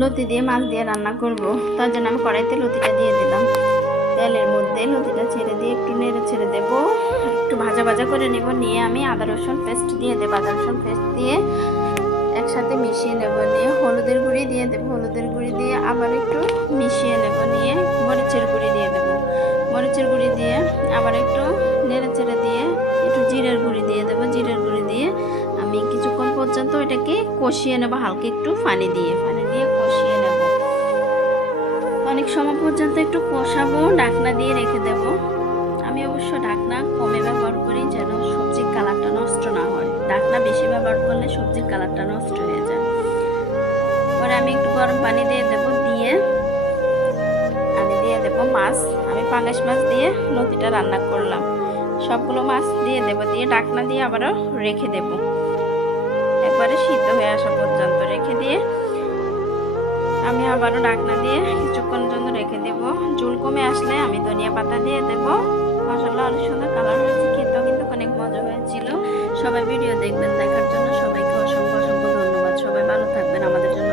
লতি দিয়ে মাছ দিয়ে রান্না করব। তার জন্য আমি কড়াইতে লতিটা দিয়ে দিলাম। তেলের মধ্যে লতিটা ছেড়ে দিয়ে একটু নেড়ে ছেড়ে দেবো, একটু ভাজা ভাজা করে নেব। নিয়ে আমি আদা রসুন পেস্ট দিয়ে দেবো। আদা রসুন পেস্ট দিয়ে একসাথে মিশিয়ে নেব। নিয়ে হলুদের গুঁড়ি দিয়ে দেবো। হলুদের গুঁড়ি দিয়ে আবার একটু মিশিয়ে নেব। নিয়ে মরিচের গুঁড়ি দিয়ে দেবো। মরিচের গুঁড়ি দিয়ে আবার একটু নেড়ে ছেড়ে দিয়ে একটু জিরের গুঁড়ি দিয়ে দেবো। জিরের গুঁড়ি দিয়ে আমি কিছুক্ষণ পর্যন্ত এটাকে কষিয়ে নেব, হালকা একটু পানি দিয়ে কষিয়ে নেব। অনেক সময় পর্যন্ত একটু কষাবো, ঢাকনা দিয়ে রেখে দেব। আমি অবশ্য ঢাকনা কমে ব্যবহার করি যেন সবজির কালারটা নষ্ট না হয়। ঢাকনা বেশি ব্যবহার করলে সবজির কালারটা নষ্ট হয়ে যায়। পরে আমি একটু গরম পানি দিয়ে দেব। দিয়ে আমি দিয়ে দেব মাছ। আমি পাঙ্গাস মাছ দিয়ে লতিটা রান্না করলাম। সবগুলো মাছ দিয়ে দেব। দিয়ে ঢাকনা দিয়ে আবারও রেখে দেব, একবারে সিদ্ধ হয়ে আসা পর্যন্ত রেখে দিয়ে আমি আবারও ঢাকনা দিয়ে কিছুক্ষণ জন্য রেখে দেব। ঝোল কমে আসলে আমি ধনিয়া পাতা দিয়ে দেব। মাশাআল্লাহ, অনেক সুন্দর কালার হয়েছে, খেতেও কিন্তু অনেক মজা হয়েছিল। সবাই ভিডিও দেখবেন। দেখার জন্য সবাইকে অসংখ্য অসংখ্য ধন্যবাদ। সবাই ভালো থাকবেন, আমাদের জন্য